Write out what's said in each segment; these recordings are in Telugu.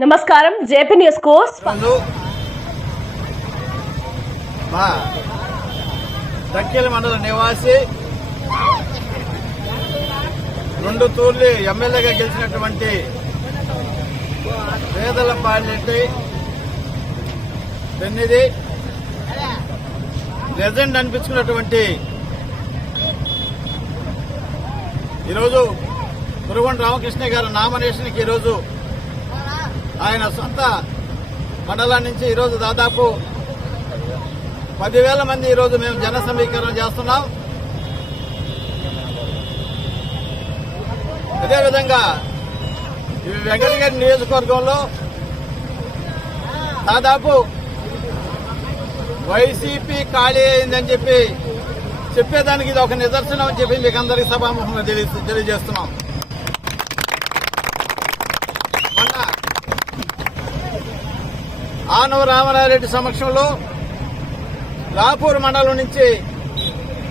నమస్కారం జేపీ న్యూస్ కు దక్కిలి మండల నివాసి 2 తూర్లు ఎమ్మెల్యేగా గెలిచినటువంటి వేదలపాటి పెన్నిది లెజెండ్ అనిపించుకున్నటువంటి ఈరోజు మురుగొండ రామకృష్ణ గారి నామినేషన్కి ఈరోజు ఆయన సొంత మండలం నుంచి ఈరోజు దాదాపు 10,000 మంది ఈరోజు మేము జన సమీకరణ చేస్తున్నాం. అదేవిధంగా వెంకటగిరి నియోజకవర్గంలో దాదాపు వైసీపీ ఖాళీ అయిందని చెప్పేదానికి ఇది ఒక నిదర్శనం అని చెప్పి మీకు అందరికీ సభాముఖంగా తెలియజేస్తున్నాం. ఆనవ రామారెడ్డి సమక్షంలో లాపూర్ మండలం నుంచి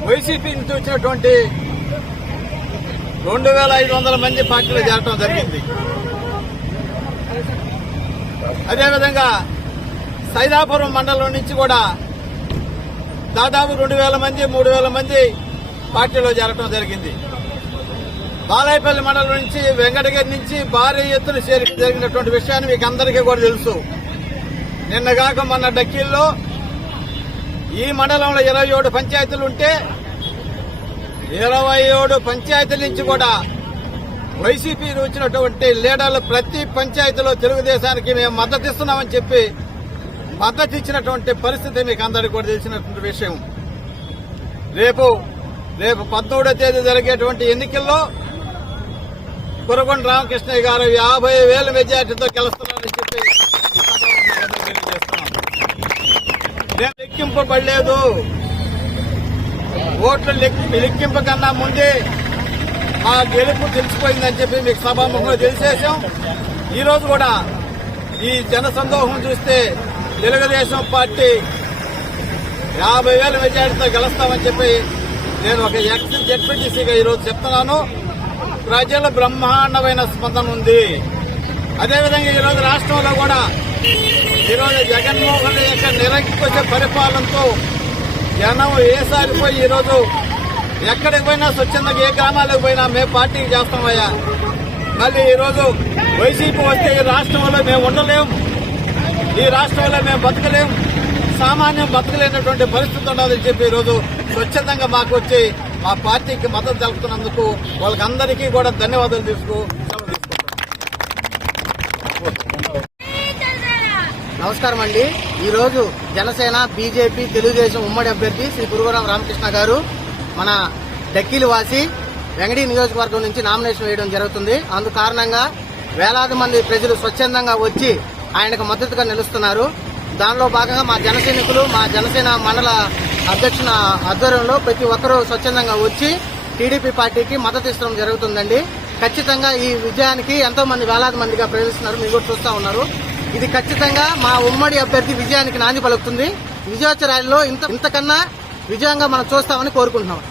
వైసీపీ నుంచి వచ్చినటువంటి 2,500 మంది పార్టీలో చేరటం జరిగింది. అదేవిధంగా సైదాపురం మండలం నుంచి కూడా దాదాపు 2,000 మంది 3,000 మంది పార్టీలో చేరటం జరిగింది. బాలాయపల్లి మండలం నుంచి వెంకటగిరి నుంచి భారీ ఎత్తున చేరిక జరిగినటువంటి విషయాన్ని మీకు అందరికీ కూడా తెలుసు. నిన్నగాక మొన్న డక్కీల్లో ఈ మండలంలో 27 పంచాయతీలు ఉంటే 27 పంచాయతీల నుంచి కూడా వైసీపీ వచ్చినటువంటి లీడర్లు ప్రతి పంచాయతీలో తెలుగుదేశానికి మేము మద్దతు ఇస్తున్నామని చెప్పి మద్దతు ఇచ్చినటువంటి పరిస్థితి మీకు అందరికీ కూడా తెలిసినటువంటి విషయం. రేపు 17వ తేదీ జరిగేటువంటి ఎన్నికల్లో మురుగొండ రామకృష్ణయ్య గారు 50,000 మెజార్టీతో గెలుస్తున్నారని చెప్పి నేను లెక్కింపబడలేదు. ఓట్లు లెక్కింపు కన్నా ముందే మా గెలుపు తెలిసిపోయిందని చెప్పి మీకు సభాముఖంగా తెలిసేసాం. ఈ రోజు కూడా ఈ జన సందోహం చూస్తే తెలుగుదేశం పార్టీ 50,000 మెజార్టీతో గెలుస్తామని చెప్పి నేను ఒక ఎక్స్ జెడ్పీటీసీగా ఈరోజు చెప్తున్నాను. ప్రజల బ్రహ్మాండమైన స్పందన ఉంది. అదేవిధంగా ఈరోజు రాష్ట్రంలో కూడా ఈరోజు జగన్మోహన్ యొక్క నిరంకుశ పరిపాలనతో జనం ఏసారిపోయి ఈరోజు ఎక్కడికి పోయినా స్వచ్ఛందంగా ఏ గ్రామాలకు పోయినా మేము పార్టీకి చేస్తామయ్యా. మళ్ళీ ఈరోజు వైసీపీ వస్తే ఈ రాష్ట్రంలో మేము ఉండలేం, ఈ రాష్ట్రంలో మేము బతకలేం, సామాన్యం బతకలేనటువంటి పరిస్థితి ఉండదని చెప్పి ఈరోజు స్వచ్ఛందంగా మాకు వచ్చి మా పార్టీకి మద్దతు తెలుపుతున్నందుకు వాళ్ళకందరికీ కూడా ధన్యవాదాలు తీసుకుంటాం. నమస్కారం అండి. ఈ రోజు జనసేన బీజేపీ తెలుగుదేశం ఉమ్మడి అభ్యర్థి శ్రీ పురుగోరం రామకృష్ణ గారు మన డక్కిలి వాసి వెంగడి నియోజకవర్గం నుంచి నామినేషన్ వేయడం జరుగుతుంది. అందుకు కారణంగా వేలాది మంది ప్రజలు స్వచ్ఛందంగా వచ్చి ఆయనకు మద్దతుగా నిలుస్తున్నారు. దానిలో భాగంగా మా జన సైనికులు మా జనసేన మండల అధ్యక్షుల ఆధ్వర్యంలో ప్రతి ఒక్కరూ స్వచ్ఛందంగా వచ్చి టీడీపీ పార్టీకి మద్దతు ఇవ్వడం జరుగుతుందండి. ఖచ్చితంగా ఈ విజయానికి ఎంతో మంది వేలాది మందిగా ప్రవేశిస్తున్నారు, మీరు కూడా చూస్తా ఉన్నారు. ఇది ఖచ్చితంగా మా ఉమ్మడి అభ్యర్థి విజయానికి నాంది పలుకుతుంది. విజయోత్సవ ర్యాలీలో ఇంతకన్నా విజయంగా మనం చూస్తామని కోరుకుంటున్నాం.